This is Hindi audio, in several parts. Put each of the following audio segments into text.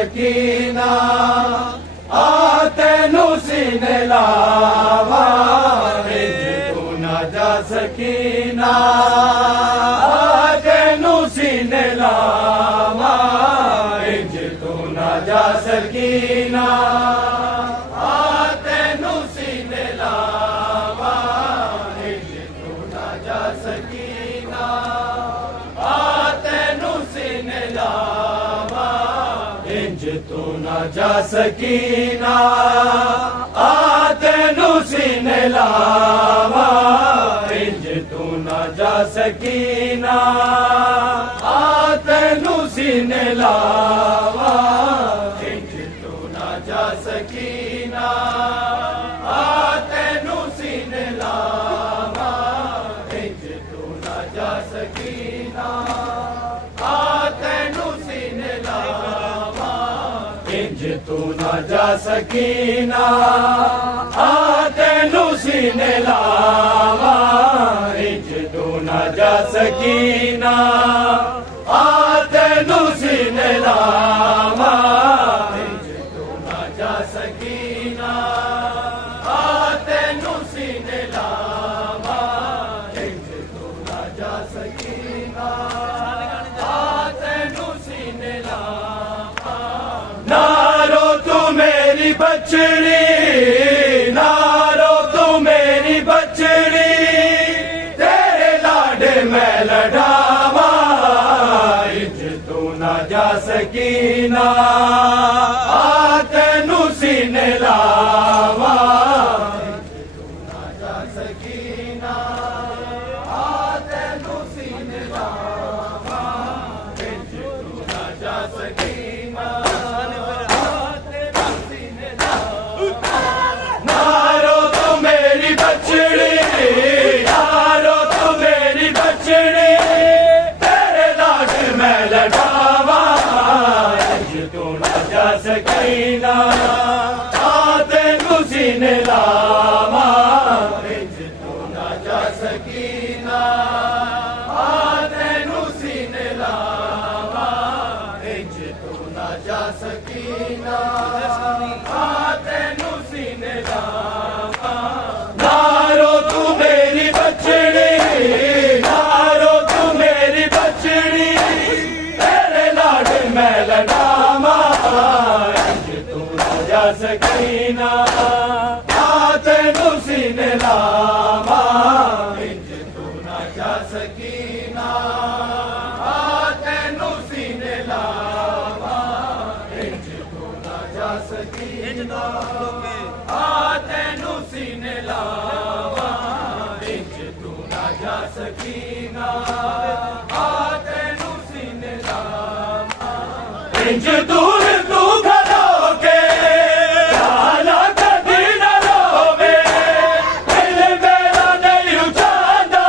ਸਕੀਨਾ ਆ ਤੈਨੂੰ ਸੀਨੇ ਲਾਵਾ ਇੰਜ ਤੂੰ ਨਾ ਜਾ ਸਕੀਨਾ ਆ ਤੈਨੂੰ ਸੀਨੇ ਲਾਵਾ ਇੰਜ ਤੂੰ ਨਾ ਜਾ ਸਕੀਨਾ ਆ ਤੈਨੂੰ ਸੀਨੇ ਲਾਵਾ ਇੰਜ ਤੂੰ ਨਾ ਜਾ ਸਕੀਨਾ ਆ ਤੈਨੂੰ ਸੀਨੇ ਲਾਵਾ ਇੰਜ ਤੂੰ ਨਾ ਜਾ ਸਕੀਨਾ ਆ ਤੈਨੂੰ ਸੀਨੇ ਲਾਵਾ ਇੰਜ ਤੂੰ ਨਾ ਜਾ ਸਕੀਨਾ ਆ ਤੈਨੂੰ ਸੀਨੇ ਲਾਵਾ ਇੰਜ ਤੂੰ ਨਾ ਜਾ ਸਕੀਨਾ ਆ ਤੈਨੂੰ ਸੀਨੇ ਲਾਵਾ ਇੰਜ ਤੂੰ ਨਾ ਜਾ ਸਕੀਨਾ ਆ ਤੈਨੂੰ ਸੀਨੇ ਲਾਵਾ ਇੰਜ ਤੂੰ ਨਾ ਜਾ ਸਕੀਨਾ ਆ ਤੈਨੂੰ ਸੀਨੇ ਲਾਵਾ ਇੰਜ ਤੂੰ ਨਾ ਜਾ ਸਕੀਨਾ ਆ ਤੈਨੂੰ ਸੀਨੇ ਲਾਵਾ ਇੰਜ ਤੂੰ ਨਾ ਜਾ ਸਕੀਨਾ ਆ ਤੈਨੂੰ ਸੀਨੇ ਲਾਵਾ ਇੰਜ ਤੂੰ ਨਾ ਜਾ ਸਕੀਨਾ ਆ ਤੈਨੂੰ ਸੀਨੇ ਲਾਵਾ नारो तू मेरी बछड़ी नारो तू मेरी बछड़ी तेरे लाडे मैं लड़ावा इंज तू ना जा सकीना आ तैनू सीने लावा इंज तू ना जा सकीना आ तैनू सीने लावा इंज तू ना जा सकीना नारो तू मेरी बछड़ी नारो तू मेरी बछड़ी तेरे लाड मैं लड़ावा इंज तू ना जा सकीना आ तैनू सीने लावा इंज तू ना जा सकीना आ तैनू सीने लावा इंज तू ना जा सकीना आ तैनू सीने लावा नारो तू मेरी बछड़ी नारो तू मेरी बछड़ी तेरे लाड मैं लड़ावा इंज तू ना जा सकीना आ तैनू सीने लावा इंज तू ना जा सकीना आ तैनू सीने लावा इंज तू ना जा सकीना आ तैनू सीने लावा इंज तू ना जा सकीना आ तैनू सीने लावा इंज दूर तू खलो के आला कदी न रोवे दिल मेरा नहीं उठांदा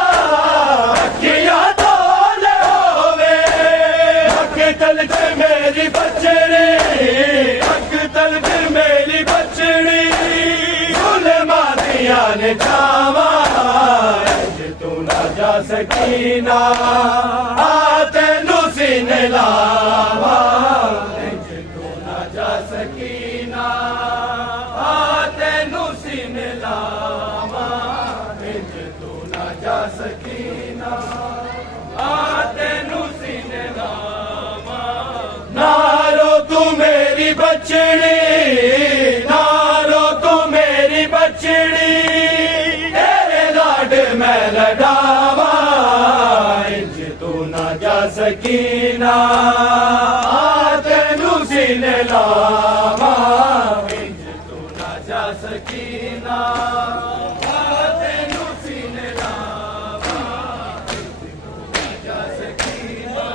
अखियां तोले होवे अख तल के मेरी बछड़ी अख तल के मेरी बछड़ी जुल्मां दियां ने जावा इंज तू ना जा सकीना आ तैनू सीने लावा इंज तू ना जा सकीना आ तैनू सीने लावा इंज तू ना जा सकीना आ तैनू सीने लावा नारो तू मेरी बछड़ी नारो तू मेरी बछड़ी तेरे लाड मैं लड़ावा इंज तू ना जा सकीना आ तैनू सीने लावा इंज तू ना जा सकीना आ तैनू सीने लावा इंज तू ना जा सकीना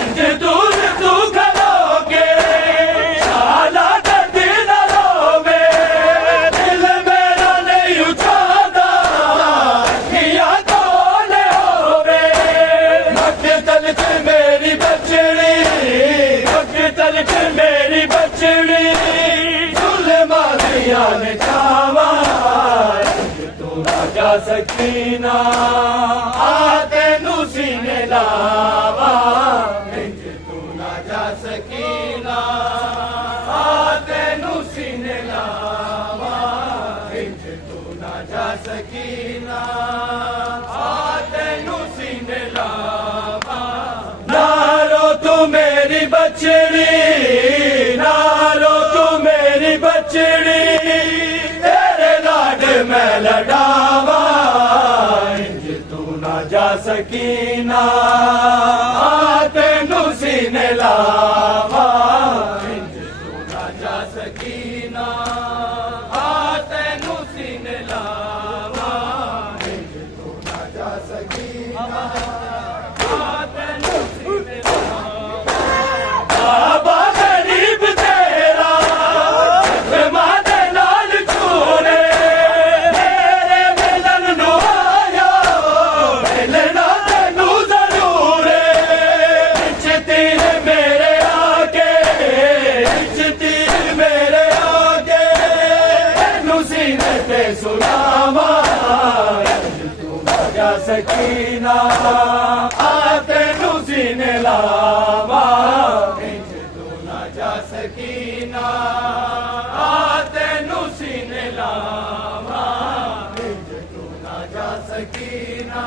इंज दूर तू खलो के आला कदी न रोवे दिल मेरा नहीं उठांदा अखियां तोले होवे अख तल के मेरी बछड़ी अख तल के मेरी बछड़ी जुल्मां दियां ने जावा इंज तू ना जा सकीना आ तेनू सीने लावा इंज तू ना जा सकीना आ तेनू सीने लावा इंज तू ना जा सकीना आ तेनू सीने लावा नारो तू मेरी बछड़ी नारो तू मेरी बछड़ी तेरे लाड मैं लड़ावा इंज तू ना जा सकीना आ तेनू सीने लावा इंज तू ना जा सकीना आ तेनू सीने लावा इंज तू ना जा सकीना आ तेनू सीने लावा बाबा गरीब तेरा मां दे नाल छूने मेरे मिलन नू आया मिलना तेनू जरूर विच तीर मेरे आके विच तीर मेरे आके तेनू सीने ते सुनावा इंज तू ना जा सकीना आ तेनू सीने लावा इंज तू ना जा सकीना आ तेनू सीने लावा इंज तू ना जा सकीना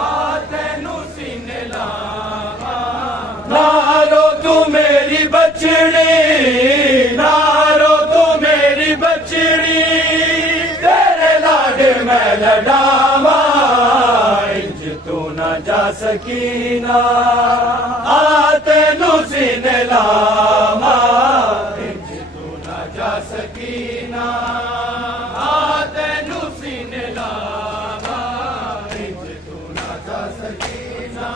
आ तेनू सीने लावा नारो तू मेरी बछड़ी नारो तू मेरी बछड़ी तेरे लाड मैं लड़ावा इंज तू ना जा सकीना आ तेनू सीने लावा इंज तू ना जा सकीना आ तेनू सीने लावा इंज तू ना जा सकीना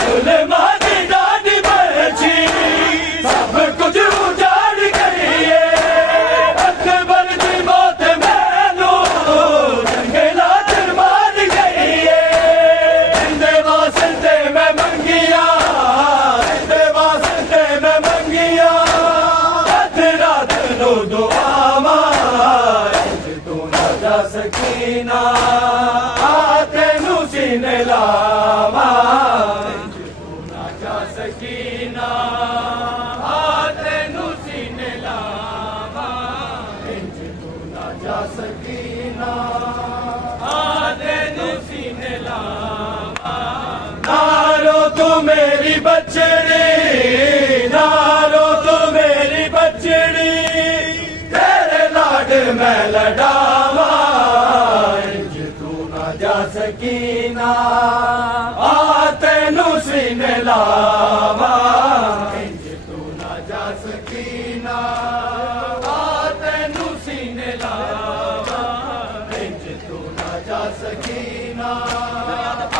सुलेमा दी डाडी बरछी सब कुछ उजाड़ गई है अकबर दी मौत मैनू जंगला च मार गई है इंदे वास्ते मैं मंगिया इंदे वास्ते मैं मंगिया अध रात नू दुआवा इंज तू ना जा सकीना आ तेनू सीने लावा इंज तू ना जा सकीना आ तेनू सीने लावा इंज तू ना जा सकीना आ तेनू सीने लावा नारो तू मेरी बछड़ी नारो तू मेरी बछड़ी तेरे लाड मैं लड़ावा इंज तू ना जा सकीना आ तेनू सीने लावा इंज तू ना जा सकीना आ तेनू सीने लावा इंज तू ना जा सकीना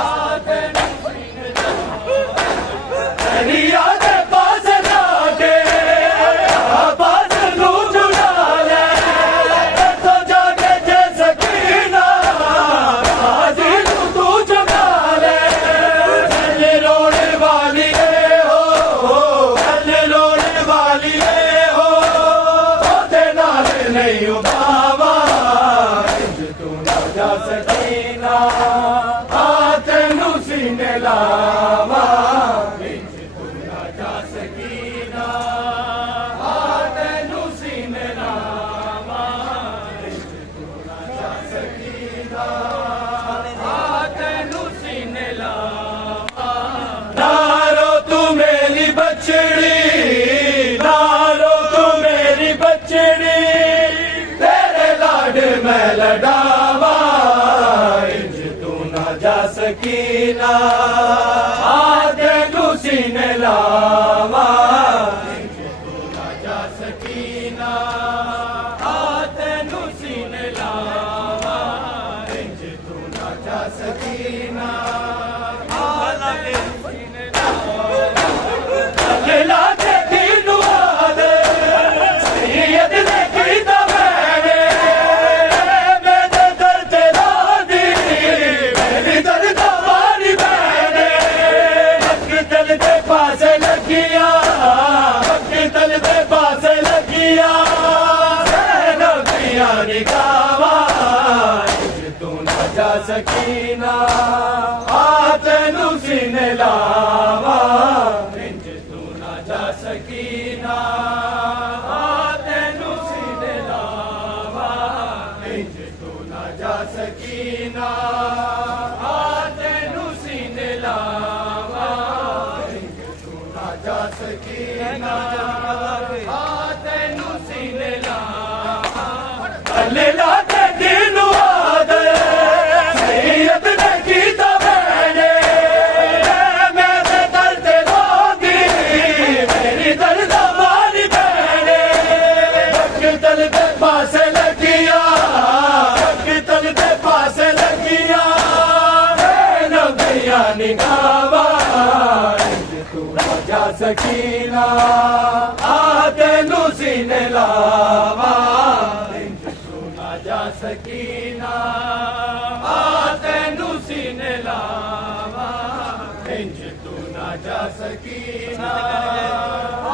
आ तेनू सीने लावा दरिया दे पास जाके पास नू जुड़ा ले तो जाके जे सकीना हाजी नू तू जगा ले गल रोने वाली हो गल रोने वाली हो ओदे नाल नहीं उबावा इंज तू ना जा सकीना आ तेनू सीने लावा इंज तू ना जा सकीना आ तेनू सीने लावा इंज तू ना जा सकीना आ तेनू सीने लावा नारो तू मेरी बछड़ी नारो तू मेरी बछड़ी तेरे लाड मैं लड़ावा इंज तू ना जा सकीना आ तेनू सीने लावा इंज तू ना जा सकीना आ तेनू सीने लावा इंज तू ना जा सकीना आ तेनू सीने लावा ला के दीनू आदे सैयद ने कीता मैंने मेरे दर्द दी मेरी दर्द मारी मैंने अक्तल के पास लगिया अक्तल के पास लगिया आ तेनू सीने लावा इंज तू ना जा सकीना आ तेनू सीने लावा इंज तू ना जा सकीना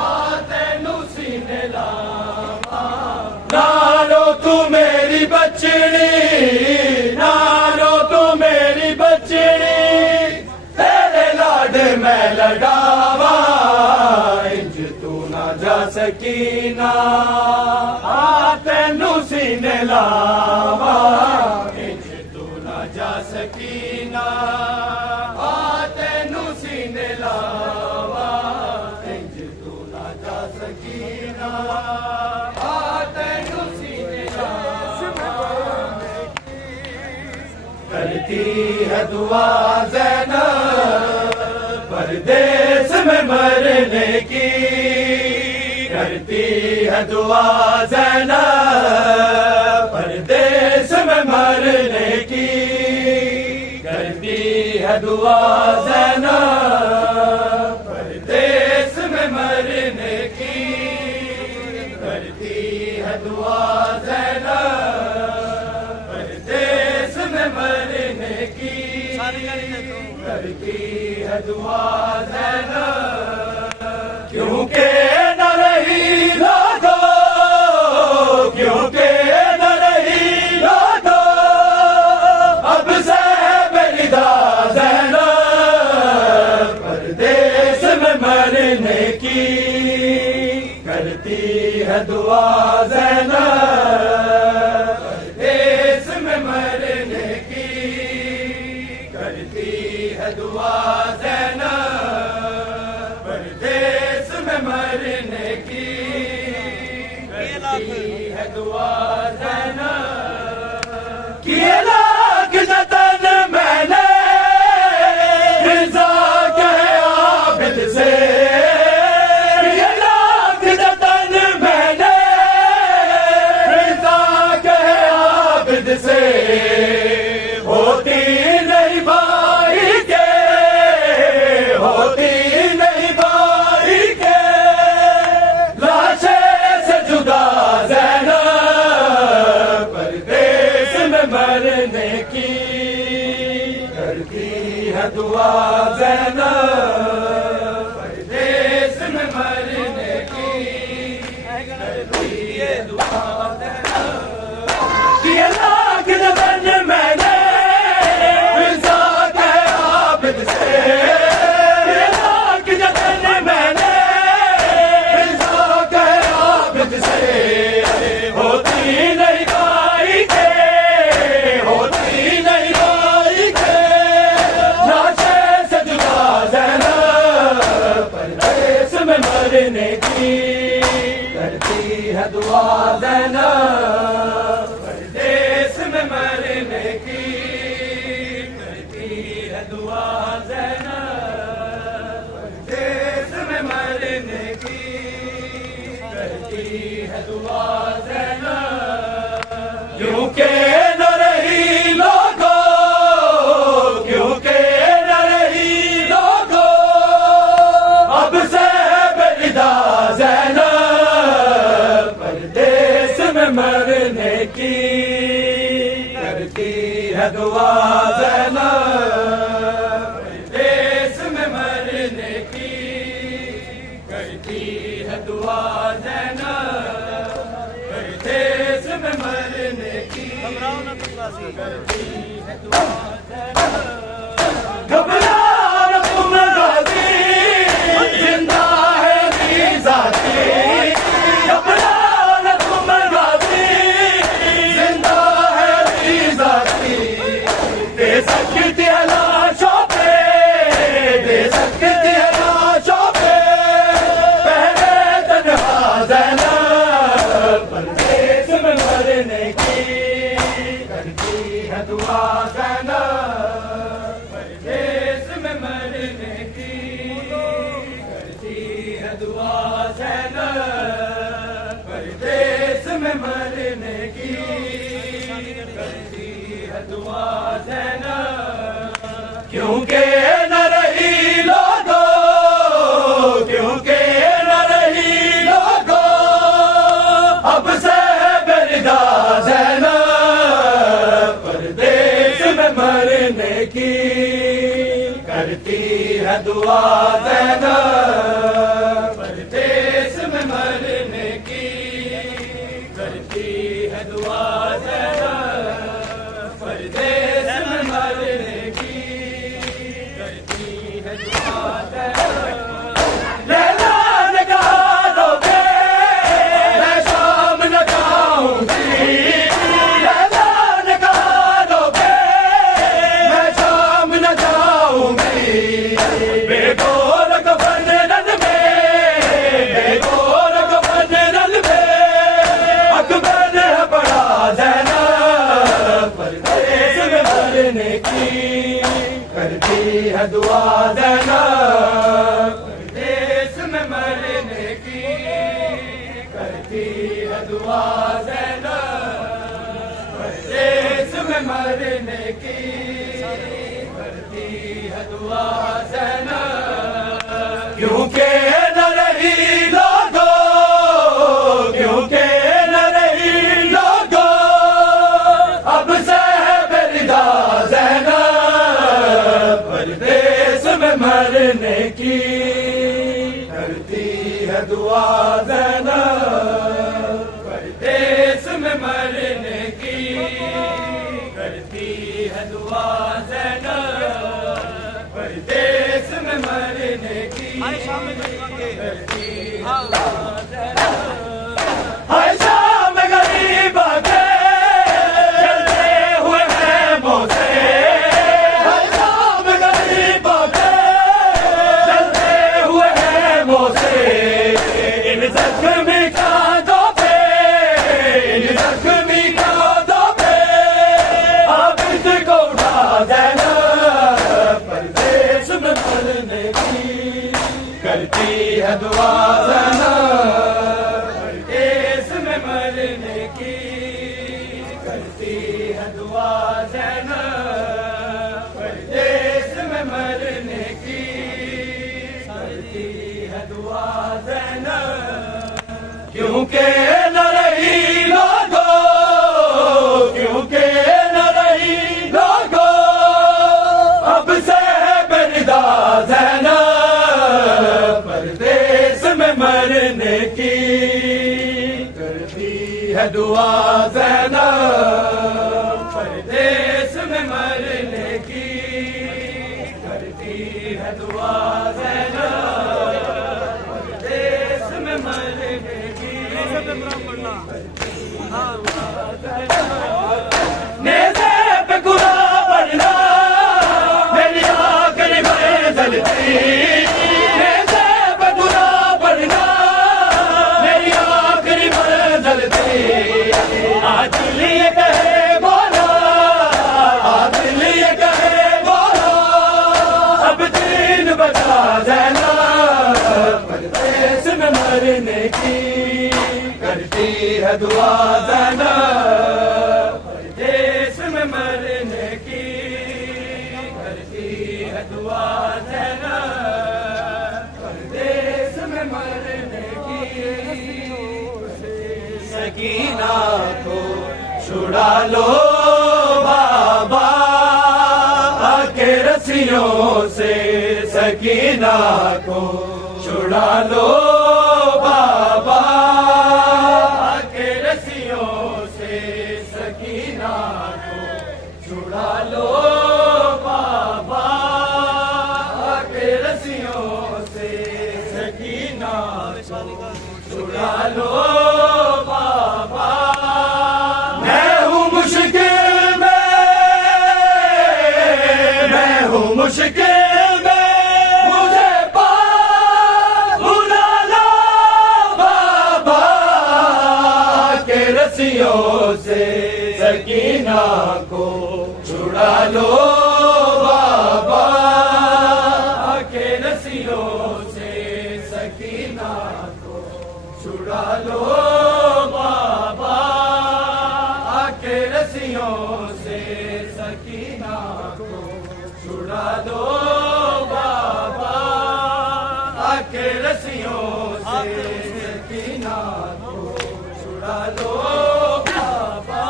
आ तेनू सीने लावा नालो तू मेरी बचड़ी नालो तू मेरी बचड़ी तेरे लाड मैं लड़ावा इंज तू ना जा सकीना आ तेनू सीने लावा इंज तू ना जा सकीना आ तेनू सीने लावा इंज तू ना जा सकीना आ तेनू सीने लावा करती है दुआ ज़ैनब परदेस में मरने की करती है दुआ ज़ैनब परदेस में मरने की करती है दुआ ज़ैनब परदेस में मरने की करती है दुआ ज़ैनब परदेस में मरने की करती है दुआ ज़ैनब क्योंकि न रही लाडो क्योंकि न रही लाडो अब से बेरिदा ज़ैनब परदेस में मरने की करती है दुआ ज़ैनब परदेस में मरने की करती है दुआ ज़ैनब परदेस में मरने की करती है दुआ ज़ैनब किए लाख जतन मैंने रिज़ा कहे आबिद से किए लाख जतन मैंने रिज़ा कहे आबिद से होती नहीं भाई के होती नहीं भाई के लाशे से जुदा ज़ैनब परदेस में मरने की करती है दुआ ज़ैनब परदेस में मरने की करती है दुआ ज़ैनब किए लाख जतन मैंने रिज़ा कहे आबिद से किए लाख जतन मैंने रिज़ा कहे आबिद से होती नहीं भाई के होती नहीं भाई के लाशे से जुदा ज़ैनब परदेस में मरने की करती है दुआ ज़ैनब परदेस में मरने की करती है दुआ ज़ैनब परदेस में मरने की करती है दुआ ज़ैनब क्योंकि न रही लोगो क्योंकि न रही लोगो अब से बेरिदा ज़ैनब परदेस में मरने की करती है दुआ ज़ैनब परदेस में मरने की करती है दुआ ज़ैनब परदेस में मरने की करती है दुआ ज़ैनब घबरा न तुम गाज़ी जिंदा है ज़ाती घबरा न तुम गाज़ी जिंदा है ज़ाती दे सकती है लाशों पे दे सकती है लाशों पे पहले तन्हा ज़ैनब परदेस में मरने की करती है दुआ ज़ैनब परदेस में मरने की करती है दुआ ज़ैनब परदेस में मरने की करती है दुआ ज़ैनब क्योंकि न रही लोगो क्योंकि न है दुआ ज़ैनब, परदेस में मरने की करती है दुआ ज़ैनब, परदेस में मरने की करती है दुआ ज़ैनब। लैला ने कहा रोके मैं शाम न जाऊंगी, लैला ने कहा रोके मैं शाम न जाऊंगी, बेगोर कफन रन में, बेगोर कफन रन में अकबर है बड़ा ज़ैनब, परदेस में मरने की करती है दुआ ज़ैनब, परदेस में मरने की करती है दुआ ज़ैनब, परदेस में मरने की करती है दुआ ज़ैनब। क्योंकि न रही लोगो, क्योंकि न रही लोगो अब सहबरिदा ज़ैनब, परदेस में मरने की करती है दुआ ज़ैनब, परदेस में मरने की करती है दुआ ज़ैनब, परदेस में मरने की करती है दुआ ज़ैनब। हाय शाम गरीब के चलते हुए हैं मोसे, हाय शाम गरीब के चलते हुए हैं मोसे, इन जख्मी कांधों पे, इन जख्मी कांधों पे आबिद को उठा ज़ैनब, परदेस में मरने की करती है दुआ ज़ैनब, परदेस में मरने की करती है दुआ ज़ैनब, परदेस में मरने की करती है दुआ ज़ैनब। क्योंकि न रही लोगो, क्योंकि न रही लोगो अब सहबरिदा ज़ैनब, परदेस में मरने की करती है दुआ ज़ैनब, परदेस में मरने की करती है दुआ ज़ैनब, परदेस में मरने की नेज़े पे गुना बढ़ना मेरी आखिरी मंज़िल थी, नेज़े पे गुना बढ़ना मेरी आखिरी मंज़िल थी, आज लिए कहे बोला, आज लिए कहे बोला अब दिन बचा ज़ैनब, परदेस में मरने की करती है दुआ ज़ैनब, परदेस में मरने की करती है दुआ ज़ैनब, परदेस में मरने की। सकीना को छुड़ा लो बाबा आके रस्सियों से, सकीना को छुड़ा लो बाबा आके रस्सियों से, सकीना को छुड़ा लो बाबा आके रस्सियों से, सकीना को छुड़ा लो बाबा। मैं हूँ मुश्किल में, मैं हूँ मुश्किल में, मुझे पार बुला लो बाबा के रस्सियों से, सकीना को छुड़ा लो बाबा के रस्सियों से, सकीना को छुड़ा लो बाबा के रस्सियों से, सकीना को छुड़ा दो बाबा के रस्सियों से, सकीना को छुड़ा दो बाबा।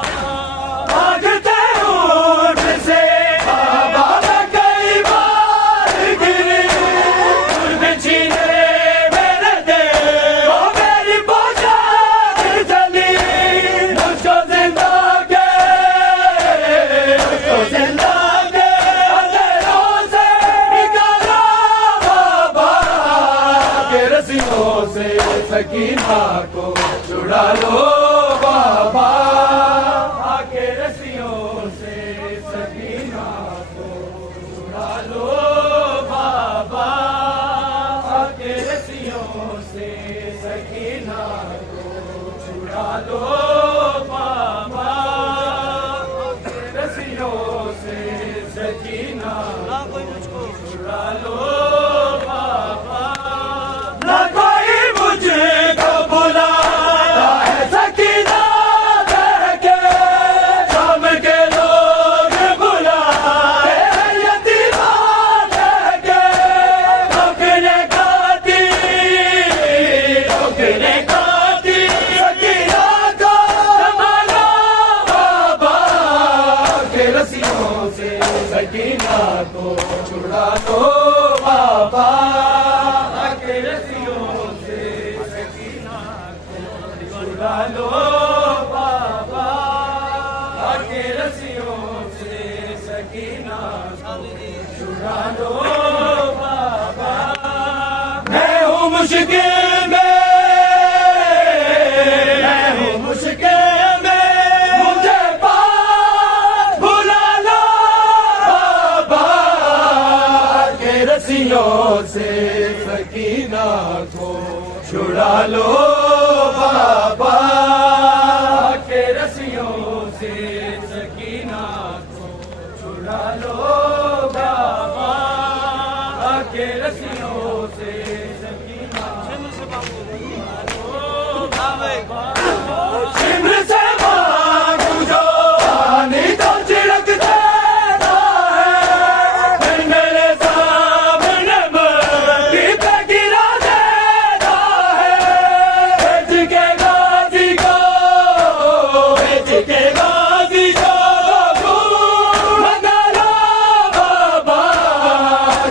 भागते ऊँट से बाबा मैं कई बार गिरी, छुड़ा लो बाबा आके रस्सियों से सकीना को छुड़ा लो बाबा आके रस्सियों से सकीना को छुड़ा लो बाबा आके रस्सियों से सकीना को छुड़ा लो बाबा ना कोई मुझको बुलाता है सकीना कह के शाम के लोग बुलाते हैं यतीमा कह के ठोकरे खाती सकीना को संभालो बाबा के रस्सियों से सकीना को छुड़ा लो बाबा के रस्सियों से सकीना को छुड़ा लो बाबा के रस्सियों से सकीना को छुड़ा लो बाबा मैं हूँ मुश्किल में मुझे पास बुला लो बाबा के रस्सियों से सकीना को छुड़ा लो बाबा के रस्सियों से सकीना को छुड़ा लो बाबा के रस्सियों से सकीना सिमर से मांगू जो पानी तो छिड़क देता है फिर मेरे सामने मट्टी पे गिरा देता है बेच के गाजी को मंगा लो बाबा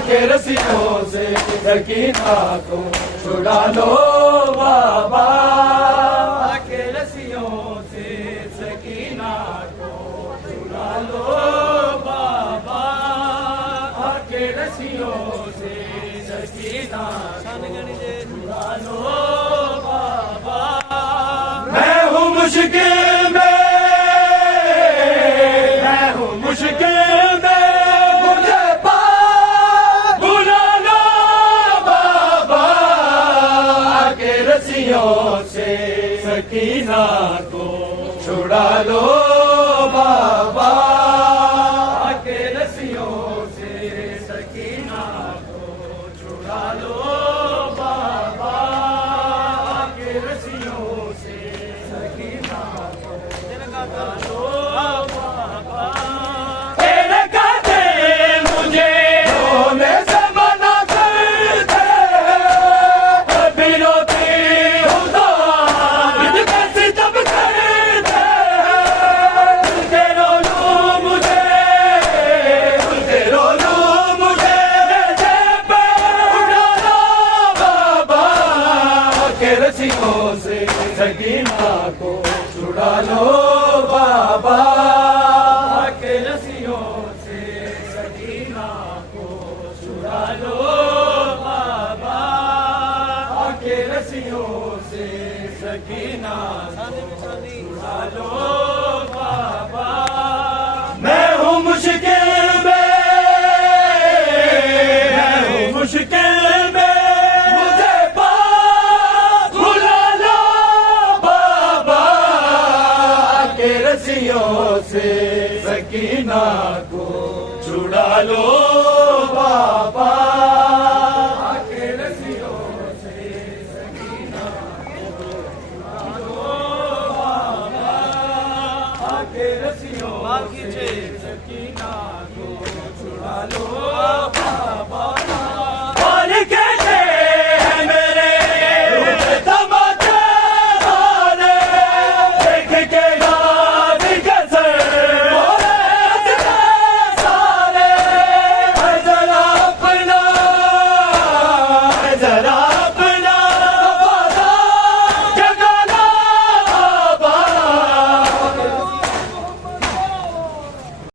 के रस्सियों से सकीना को छुड़ा लो बाबा के रस्सियों से सकीना को छुड़ा लो बाबा के रस्सियों से सकीना छुड़ा लो बाबा मैं हूँ मुश्किल में मुझे पास बुला लो बाबा के रस्सियों से सकीना को छुड़ा लो बाबा के रस्सियों से सकीना को छुड़ा लो बाबा के रस्सियों से सकीना को छुड़ा लो बाबा तेरे कहते मुझे रोने से मना करते कभी रोती हूँ तो आज कैसे तब करते तुझे रो लूं मुझे जेब पे उठा लो बाबा के रस्सियों से सकीना को छुड़ा लो बाबा के रस्सियों से सकीना को छुड़ा लो बाबा के रस्सियों से सकीना छुड़ा लो बाबा मैं हूँ मुश्किल में मुझे पास बुला लो बाबा के रस्सियों से सकीना को छुड़ा लो